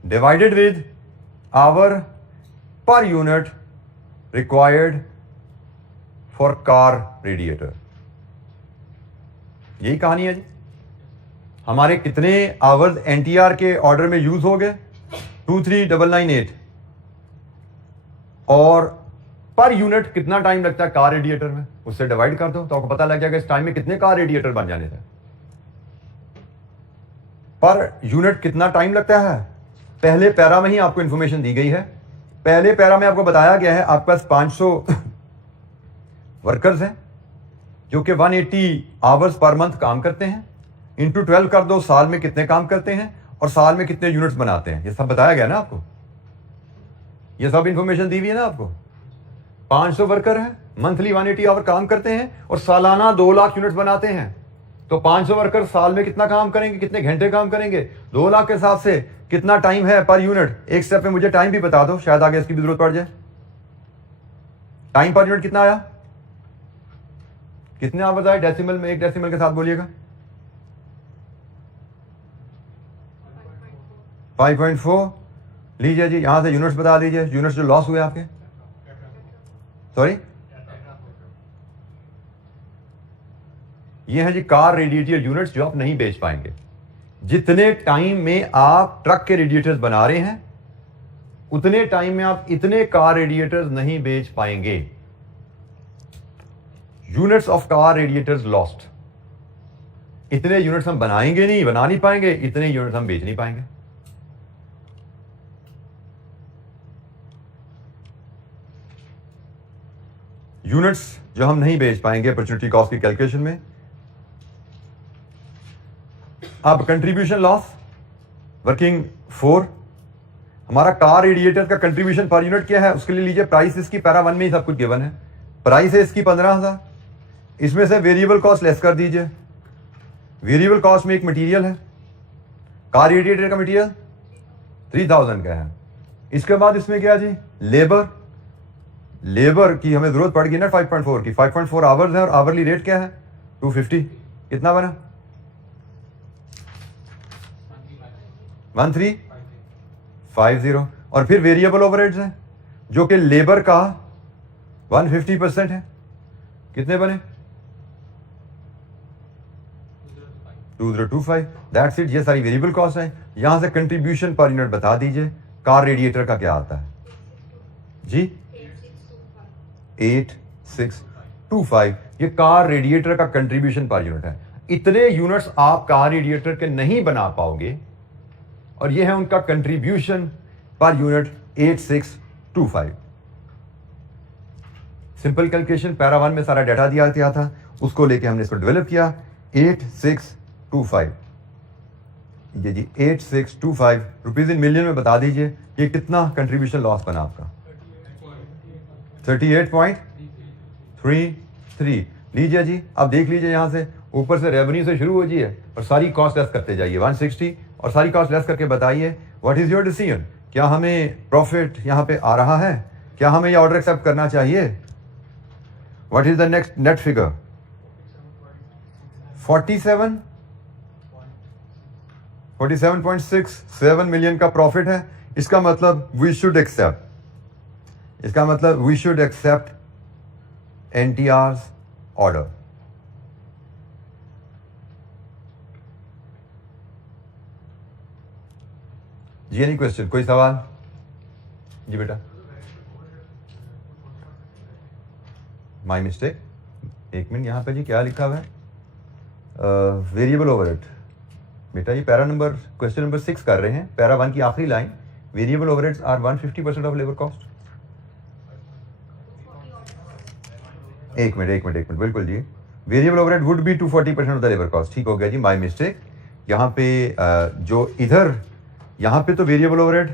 divided with hour per unit required for car radiator. यही कहानी है जी। हमारे कितने आवर्स एनटीआर के ऑर्डर में यूज हो गए 23998, और पर यूनिट कितना टाइम लगता है कार रेडिएटर में, उससे डिवाइड कर दो तो आपको पता लग जाएगा इस टाइम में कितने कार रेडिएटर बन जाने थे। पर यूनिट कितना टाइम लगता है पहले पैरा में ही आपको इंफॉर्मेशन दी गई है। पहले पैरा में आपको बताया गया है आपके पास 500 वर्कर्स हैं जो कि 180 आवर्स पर मंथ काम करते हैं, इंटू 12 कर दो, साल में कितने काम करते हैं और साल में कितने यूनिट्स बनाते हैं, ये सब बताया गया ना आपको। ये सब इंफॉर्मेशन दी हुई है ना आपको। 500 वर्कर हैं, मंथली 180 आवर काम करते हैं और सालाना 2 लाख यूनिट्स बनाते हैं। तो 500 वर्कर साल में कितना काम करेंगे, कितने घंटे काम करेंगे, 2 लाख के हिसाब से कितना टाइम है पर यूनिट। एक स्टेप में मुझे टाइम भी बता दो, शायद आगे इसकी भी जरूरत पड़ जाए। टाइम पर यूनिट कितना आया, कितने आवर्स आए डेसिमल में, एक डेसिमल के साथ बोलिएगा। 5.4 लीजिए जी, यहां से यूनिट्स बता दीजिए, यूनिट्स जो लॉस हुए आपके। सॉरी, ये है जी कार रेडिएटर यूनिट्स जो आप नहीं बेच पाएंगे। जितने टाइम में आप ट्रक के रेडिएटर्स बना रहे हैं उतने टाइम में आप इतने कार रेडिएटर्स नहीं बेच पाएंगे। Units of car radiators lost, इतने यूनिट्स हम बनाएंगे नहीं, बना नहीं पाएंगे, इतने यूनिट्स हम बेच नहीं पाएंगे। यूनिट्स जो हम नहीं बेच पाएंगे अपॉर्चुनिटी कॉस्ट की कैलकुलेशन में। अब कंट्रीब्यूशन लॉस वर्किंग 4, हमारा कार रेडिएटर का कंट्रीब्यूशन पर यूनिट क्या है, उसके लिए लीजिए प्राइस इसकी पैरा 1 में ही सब कुछ गिवन है। प्राइस है इसकी 15,000, इसमें से वेरिएबल कॉस्ट लेस कर दीजिए। वेरिएबल कॉस्ट में एक मटेरियल है, कार रेडिएटर का मटेरियल 3000 का है। इसके बाद इसमें क्या जी, लेबर की हमें जरूरत पड़ गई ना 5.4 की। 5.4 आवर्स है और आवरली रेट क्या है 250, कितना बना 1350। और फिर वेरिएबल ओवरहेड्स हैं जो कि लेबर का 150% है, कितने बने 2025। दैट्स इट, ये सारी वेरिएबल कॉस्ट है। यहां से कंट्रीब्यूशन पर यूनिट बता दीजिए कार रेडिएटर का क्या आता है जी, 8625। ये कार रेडिएटर का कंट्रीब्यूशन पर यूनिट है। इतने यूनिट्स आप कार रेडिएटर के नहीं बना पाओगे और ये है उनका contribution per unit 8625। Simple calculation para 1 में सारा डाटा दिया था, उसको लेके हमने इसको डेवलप किया। 8625, ये जी 8625 रुपीज इन मिलियन में बता दीजिए कि कितना कंट्रीब्यूशन लॉस बना आपका 38.33। लीजिए जी, अब देख लीजिए यहां से ऊपर से रेवेन्यू से शुरू हो जाइए और सारी कॉस्ट लेस करते जाइए 160 और सारी कॉस्ट लेस करके बताइए व्हाट इज योर डिसीजन। क्या हमें प्रॉफिट यहां पे आ रहा है, क्या हमें ये ऑर्डर एक्सेप्ट करना चाहिए। What is the next net figure 47 47.67 million का प्रॉफिट है। इसका मतलब we should accept NTR's order. जी एनी क्वेश्चन, कोई सवाल? जी बेटा, माई मिस्टेक, एक मिनट, यहाँ पे जी क्या लिखा हुआ है? Variable overhead. बेटा ये पैरा नंबर, क्वेश्चन नंबर 6 कर रहे हैं, पैरा 1 की आखिरी line, variable overheads are 150% of labour cost. एक मिनट, बिल्कुल जी, variable overhead would be 240% of the labour cost. ठीक हो गया जी, माई मिस्टेक। यहाँ पे जो इधर, यहाँ पे तो वेरिएबल ओवरहेड,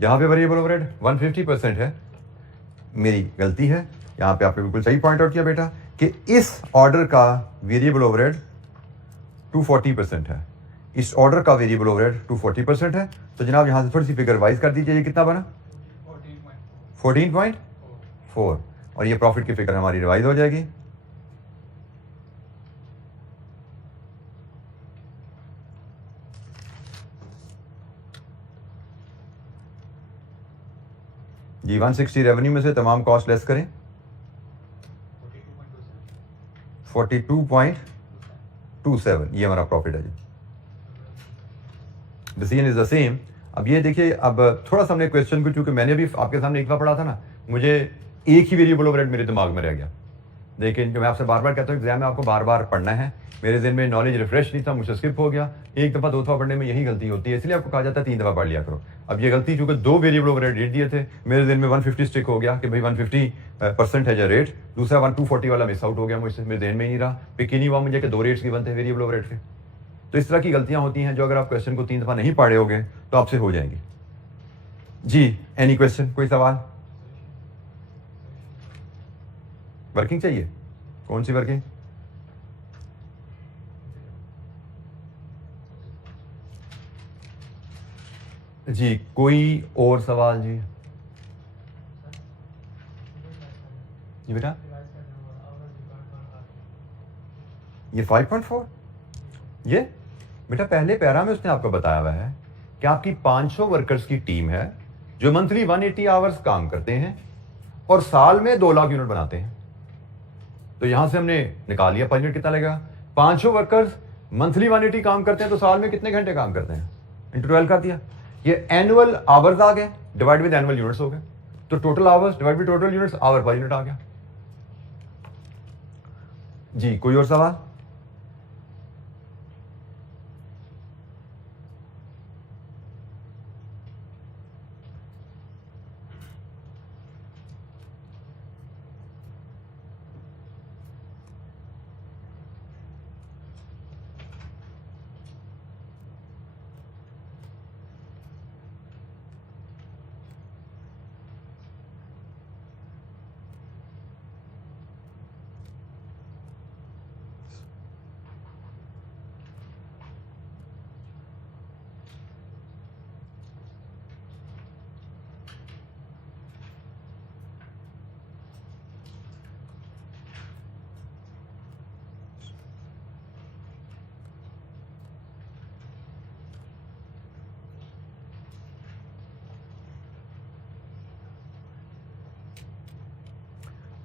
यहाँ पे वेरिएबल ओवरहेड 150% है, मेरी गलती है। यहाँ पे आपने बिल्कुल सही पॉइंट आउट किया बेटा कि इस ऑर्डर का वेरिएबल ओवरहेड 240% है, इस ऑर्डर का वेरिएबल ओवरहेड 240% है। तो जनाब यहाँ से थोड़ी सी फिगर वाइज कर दीजिए, ये कितना बना? 14.4, और ये प्रॉफिट की फिगर हमारी रिवाइज हो जाएगी। जी 160 रेवेन्यू में से तमाम कॉस्ट लेस करें, 42.27, ये हमारा प्रॉफिट है जी। Decision is the same. अब ये देखिए, अब थोड़ा सा हमने क्वेश्चन को, चूंकि मैंने भी आपके सामने एक बार पढ़ा था ना, मुझे एक ही वेरिएबल ओवरहेड मेरे दिमाग में रह गया। लेकिन जो मैं आपसे बार बार कहता हूँ, एग्जाम में आपको बार बार पढ़ना है। मेरे दिन में नॉलेज रिफ्रेश नहीं था, मुझसे स्किप हो गया। एक दफ़ा 2 दफ़ा पढ़ने में यही गलती होती है, इसलिए आपको कहा जाता है 3 दफ़ा पढ़ लिया करो। अब ये गलती, चूंकि 2 वेरिएबल ओवरहेड रेट दिए थे, मेरे दिन में 150 स्टिक हो गया कि भाई 150% है जो रेट, दूसरा 240 वाला मिस आउट हो गया मुझसे, मेरे ध्यान में ही नहीं रहा, पिक ही नहीं हुआ मुझे कि 2 रेट्स भी बनते हैं वेरिएबल ओवरहेड के। तो इस तरह की गलतियां होती हैं जो अगर आप क्वेश्चन को 3 दफ़ा नहीं पढ़े होगे तो आपसे हो जाएंगी। जी एनी क्वेश्चन, कोई सवाल? वर्किंग चाहिए? कौन सी वर्किंग? जी कोई और सवाल? जी जी बेटा, ये 5.4, ये बेटा पहले पैरा में उसने आपको बताया हुआ है कि आपकी 500 वर्कर्स की टीम है जो मंथली 180 आवर्स काम करते हैं और साल में 2 लाख यूनिट बनाते हैं। तो यहां से हमने निकाल लिया पर यूनिट कितना लगेगा। 500 वर्कर्स मंथली 180 काम करते हैं तो साल में कितने घंटे काम करते हैं, इंटू 12 कर दिया। ये एनुअल आवर्स आ गए, डिवाइड विद एनुअल यूनिट्स हो गए, तो total hours divide with total units, hour per unit आ गया। जी कोई और सवाल?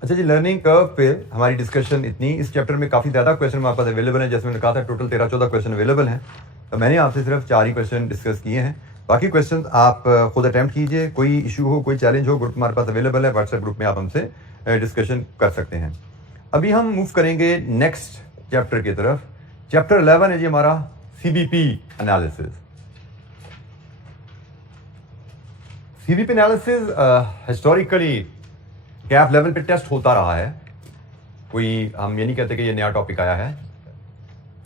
अच्छा जी, लर्निंग कर्व पे हमारी डिस्कशन इतनी। इस चैप्टर में काफ़ी ज़्यादा क्वेश्चन हमारे पास अवेलेबल है, जैसे मैंने कहा था टोटल 13-14 क्वेश्चन अवेलेबल हैं, तो मैंने आपसे सिर्फ 4 ही क्वेश्चन डिस्कस किए हैं। बाकी क्वेश्चन आप खुद अटैम्प्ट कीजिए, कोई इशू हो, कोई चैलेंज हो, ग्रुप हमारे पास अवेलेबल है, व्हाट्सएप ग्रुप में आप हमसे डिस्कशन कर सकते हैं। अभी हम मूव करेंगे नेक्स्ट चैप्टर की तरफ। चैप्टर 11 है जी हमारा CVP analysis. CVP analysis historically Kaif level पे टेस्ट होता रहा है, कोई हम ये नहीं कहते कि ये नया टॉपिक आया है।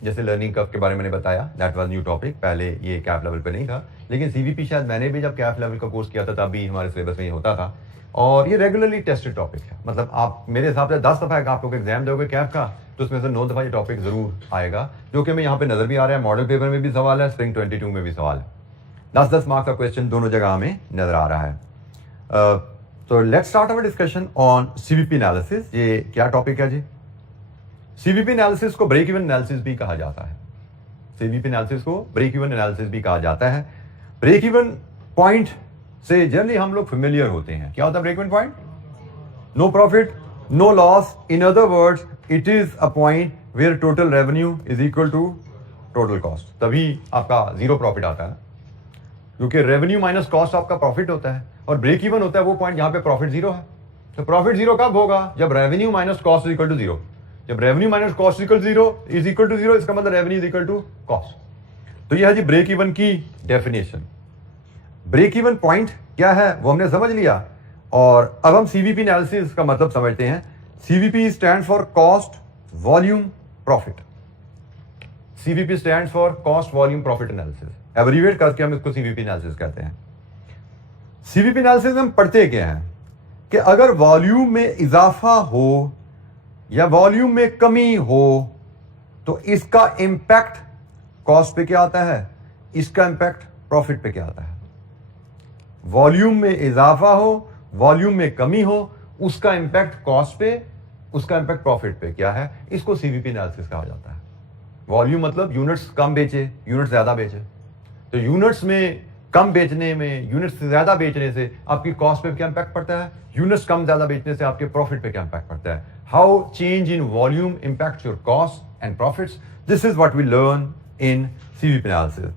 जैसे लर्निंग कर्व के बारे में मैंने बताया, दैट वाज न्यू टॉपिक, पहले ये कैफ लेवल पे नहीं था। लेकिन CVP शायद मैंने भी जब कैफ लेवल का कोर्स किया था तब भी हमारे सिलेबस में ये होता था, और ये रेगुलरली टेस्टेड टॉपिक है। मतलब आप मेरे हिसाब से 10 दफ़ा आप लोग एग्जाम दोगे कैफ का तो उसमें से 9 दफ़ा ये टॉपिक जरूर आएगा, जो कि हमें यहाँ पे नजर भी आ रहा है। मॉडल पेपर में भी सवाल है, स्प्रिंग 22 में भी सवाल है। 10-10 मार्क्स का क्वेश्चन दोनों जगह हमें नजर आ रहा है। तो let's start our discussion on CVP analysis. ये क्या टॉपिक है जी? CVP एनालिसिस को ब्रेक इवन एनालिसिस भी कहा जाता है। सीवीपी एनालिसिस को ब्रेक इवन एनालिसिस भी कहा जाता है। ब्रेक इवन पॉइंट से जनरली हम लोग फेमिलियर होते हैं। क्या होता है break even point? No profit no loss, in other words it is a point where total revenue is equal to total cost. तभी आपका जीरो प्रॉफिट आता है, क्योंकि रेवेन्यू माइनस कॉस्ट आपका प्रॉफिट होता है, और ब्रेक इवन होता है वो पॉइंट जहां पे प्रॉफिट जीरो है। तो प्रॉफिट जीरो कब होगा? जब revenue minus cost is equal to zero. जब revenue minus cost is equal to zero, इसका मतलब revenue is equal to cost. तो यह है जी ब्रेक इवन की डेफिनेशन। ब्रेक इवन पॉइंट क्या है वो हमने समझ लिया, और अब हम सीवीपी एनालिसिस का मतलब समझते हैं। CVP stand for cost volume profit. CVP stand for cost volume profit analysis, abbreviate करके हम इसको सीवीपी एनालिसिस कहते हैं। सीवीपी एनालिसिस में हम पढ़ते क्या हैं कि अगर वॉल्यूम में इजाफा हो या वॉल्यूम में कमी हो तो इसका इंपैक्ट कॉस्ट पे क्या आता है, इसका इंपैक्ट प्रॉफिट पे क्या आता है। वॉल्यूम में इजाफा हो, वॉल्यूम में कमी हो, उसका इंपैक्ट कॉस्ट पे, उसका इंपैक्ट प्रॉफिट पे क्या है, इसको सीवीपी एनालिसिस कहा जाता है। वॉल्यूम मतलब यूनिट्स कम बेचे, यूनिट्स ज्यादा बेचे। तो यूनिट्स में कम बेचने में, यूनिट्स ज्यादा बेचने से आपकी कॉस्ट पे क्या इंपैक्ट पड़ता है, यूनिट्स कम ज्यादा बेचने से आपके प्रॉफिट पे क्या इंपैक्ट पड़ता है। How change in volume impacts your cost and profits, this is what we learn in CVP analysis.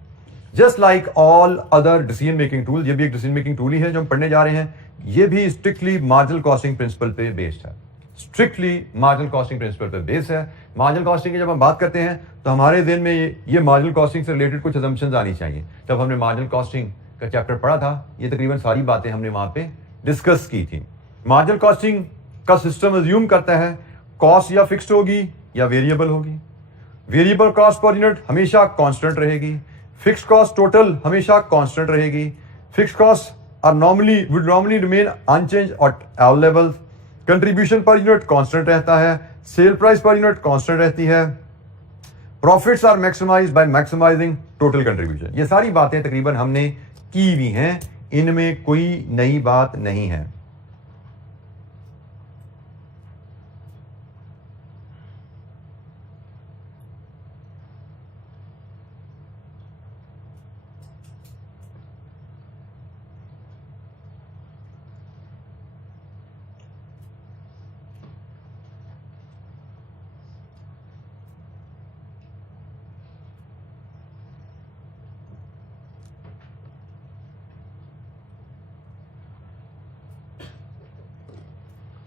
Just like all other decision making tool, ये भी एक डिसीजन मेकिंग टूल ही है जो हम पढ़ने जा रहे हैं। ये भी स्ट्रिक्टली मार्जिनल कॉस्टिंग प्रिंसिपल पे बेस्ड है, स्ट्रिक्टली मार्जिनल कॉस्टिंग प्रिंसिपल पे बेस्ड है। मार्जिनल कॉस्टिंग की जब हम बात करते हैं तो हमारे दिन में ये मार्जिनल कॉस्टिंग से रिलेटेड कुछ असम्पशंस आनी चाहिए। जब हमने मार्जिनल कॉस्टिंग का चैप्टर पढ़ा था, ये तकरीबन सारी बातें हमने वहां पे डिस्कस की थी। मार्जिनल कॉस्टिंग का सिस्टम अज्यूम करता है कॉस्ट या फिक्स्ड होगी या वेरिएबल होगी। वेरिएबल कॉस्ट पर यूनिट हमेशा कांस्टेंट रहेगी, फिक्स्ड कॉस्ट टोटल हमेशा कांस्टेंट रहेगी। Fixed cost are would normally remain unchanged at all levels। Contribution per unit constant रहता है, sale price per unit constant रहती है। Profits are maximised by maximising total contribution. ये सारी बातें तकरीबन हमने की हुई हैं, इनमें कोई नई बात नहीं है।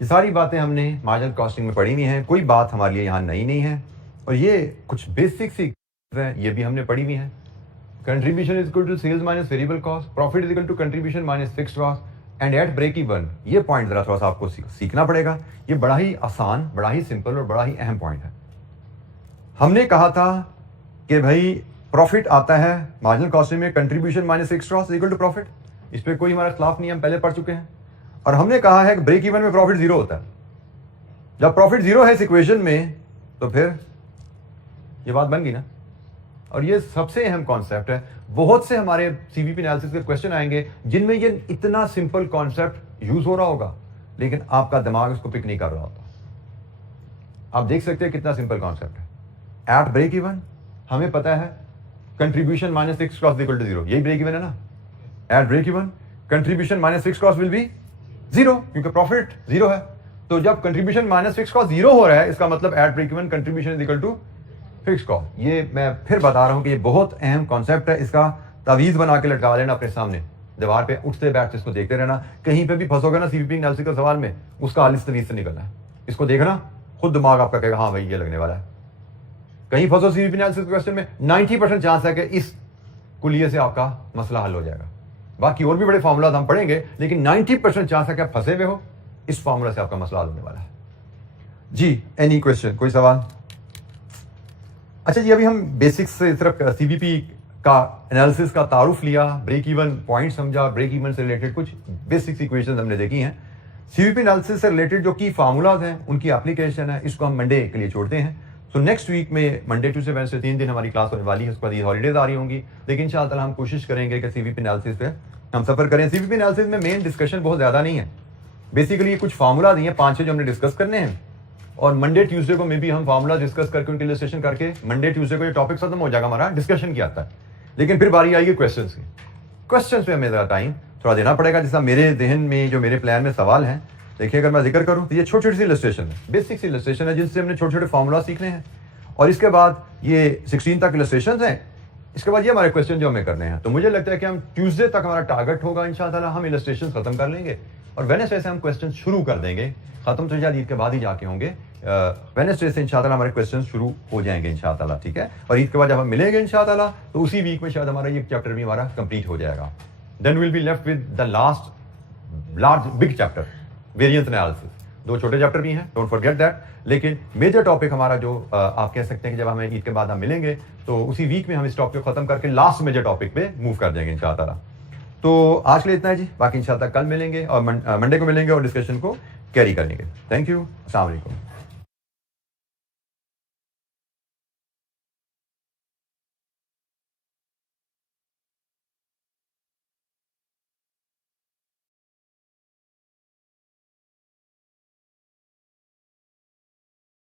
ये सारी बातें हमने मार्जिनल कॉस्टिंग में पढ़ी हुई हैं, कोई बात हमारे लिए यहाँ नई नहीं है। और ये कुछ बेसिक सी है, ये भी हमने पढ़ी हुई है। Contribution is equal to sales minus variable cost, profit is equal to contribution minus fixed cost and at break even. ये पॉइंट जरा थोड़ा सा आपको सीखना पड़ेगा। ये बड़ा ही आसान, बड़ा ही सिंपल और बड़ा ही अहम पॉइंट है। हमने कहा था कि भाई प्रॉफिट आता है मार्जिनल कॉस्टिंग में contribution minus fixed cost equal to profit. इस पर कोई हमारा खिलाफ नहीं, हम पहले पढ़ चुके हैं। और हमने कहा है कि ब्रेक इवन में प्रॉफिट जीरो होता है। जब प्रॉफिट जीरो है इस इक्वेशन में तो फिर ये बात बन गई ना। और ये सबसे अहम कॉन्सेप्ट है। बहुत से हमारे सीवीपी एनालिसिस के क्वेश्चन आएंगे जिनमें ये इतना सिंपल कॉन्सेप्ट यूज हो रहा होगा, लेकिन आपका दिमाग इसको पिक नहीं कर रहा होता। आप देख सकते हैं कितना सिंपल कॉन्सेप्ट है। एट ब्रेक इवन हमें पता है contribution minus fixed cost equal to zero, यही ब्रेक इवन है ना। At break even contribution minus fixed cost will be zero, क्योंकि प्रॉफिट जीरो है। तो जब contribution minus fixed cost zero हो रहा है, इसका मतलब at break even contribution is equal to fixed cost. ये मैं फिर बता रहा हूं कि ये बहुत अहम कॉन्सेप्ट है। इसका तावीज बना के लटका लेना अपने सामने दीवार पे, उठते बैठते इसको देखते रहना। कहीं पे भी फंसोगे ना सीवीपी एनालिसिस के सवाल में, उसका हल इस तरीके से निकलना है। इसको देखना, खुद दिमाग आपका कहेगा हाँ भाई ये लगने वाला है। कहीं फंसो सीवीपी एनालिसिस क्वेश्चन में, 90% चांस है कि इस कुलिये से आपका मसला हल हो जाएगा। बाकी और भी बड़े फार्मूला हम पढ़ेंगे, लेकिन 90% चांस है कि आप फंसे हुए हो, इस फार्मूला से आपका मसला हल होने वाला है। जी, एनी क्वेश्चन, कोई सवाल? अच्छा जी, अभी हम बेसिक्स से सिर्फ सीवीपी का एनालिसिस का तारुफ लिया, ब्रेक इवन पॉइंट समझा, ब्रेक इवन से रिलेटेड कुछ बेसिक्स इक्वेशंस हमने देखी हैं। सीवीपी एनालिसिस से रिलेटेड जो की फार्मूलाज हैं, उनकी एप्लीकेशन है, इसको हम मंडे के लिए छोड़ते हैं। सो नेक्स्ट वीक में मंडे ट्यूसडे वेडनेसडे 3 दिन हमारी क्लास होने वाली है। उसके बाद ये हॉलीडेज आ रही होंगी, लेकिन इंशाअल्लाह हम कोशिश करेंगे कि सीवीपी एनालिसिस पे हम सफर करें। सीवीपी एनालिसिस में मेन डिस्कशन बहुत ज्यादा नहीं है। बेसिकली ये कुछ फार्मूला दिए 5-6 जो हमने डिस्कस करने हैं, और मंडे ट्यूसडे को मे बी हम फार्मूला डिस्कस करके उनके इलस्ट्रेशन करके मंडे ट्यूसडे को ये टॉपिक खत्म हो जाएगा हमारा डिस्कशन की आता है। लेकिन फिर बारी आएगी क्वेश्चंस की। क्वेश्चंस पे हमें ज़रा टाइम थोड़ा देना पड़ेगा। जैसा मेरे जहन में जो मेरे प्लान में सवाल हैं, देखिए अगर मैं जिक्र करूँ तो ये छोटी छोटी सी इलस्ट्रेशन है, बेसिक सी इलस्ट्रेशन है जिनसे हमने छोटे छोटे फार्मूला सीखने हैं और इसके बाद ये 16 तक इलस्ट्रेशन हैं। इसके बाद ये हमारे क्वेश्चन जो हमें करने हैं। तो मुझे लगता है कि हम ट्यूसडे तक हमारा टारगेट होगा इंशाअल्लाह, हम इलस्ट्रेशन खत्म कर लेंगे और वेडनेसडे से हम क्वेश्चन शुरू कर देंगे। खत्म तो शायद ईद के बाद ही जाके होंगे, वेडनेसडे से इंशाअल्लाह हमारे क्वेश्चन शुरू हो जाएंगे इंशाअल्लाह, ठीक है। और ईद के बाद जब हम मिलेंगे इंशाअल्लाह तो उसी वीक में शायद हमारा ये चैप्टर भी हमारा कंप्लीट हो जाएगा। Then will be left with the last large big chapter, variance analysis. 2 छोटे चैप्टर भी हैं, डोंट फॉरगेट दैट। लेकिन मेजर टॉपिक हमारा जो आप कह सकते हैं कि जब हमें ईद के बाद हम मिलेंगे तो उसी वीक में हम इस टॉपिक को खत्म करके लास्ट मेजर टॉपिक पे मूव कर जाएंगे इंशाअल्लाह। तो आज के लिए इतना है जी, बाकी इंशाअल्लाह कल मिलेंगे और मंडे को मिलेंगे और डिस्कशन को कैरी करेंगे। थैंक यू, अस्सलाम वालेकुम।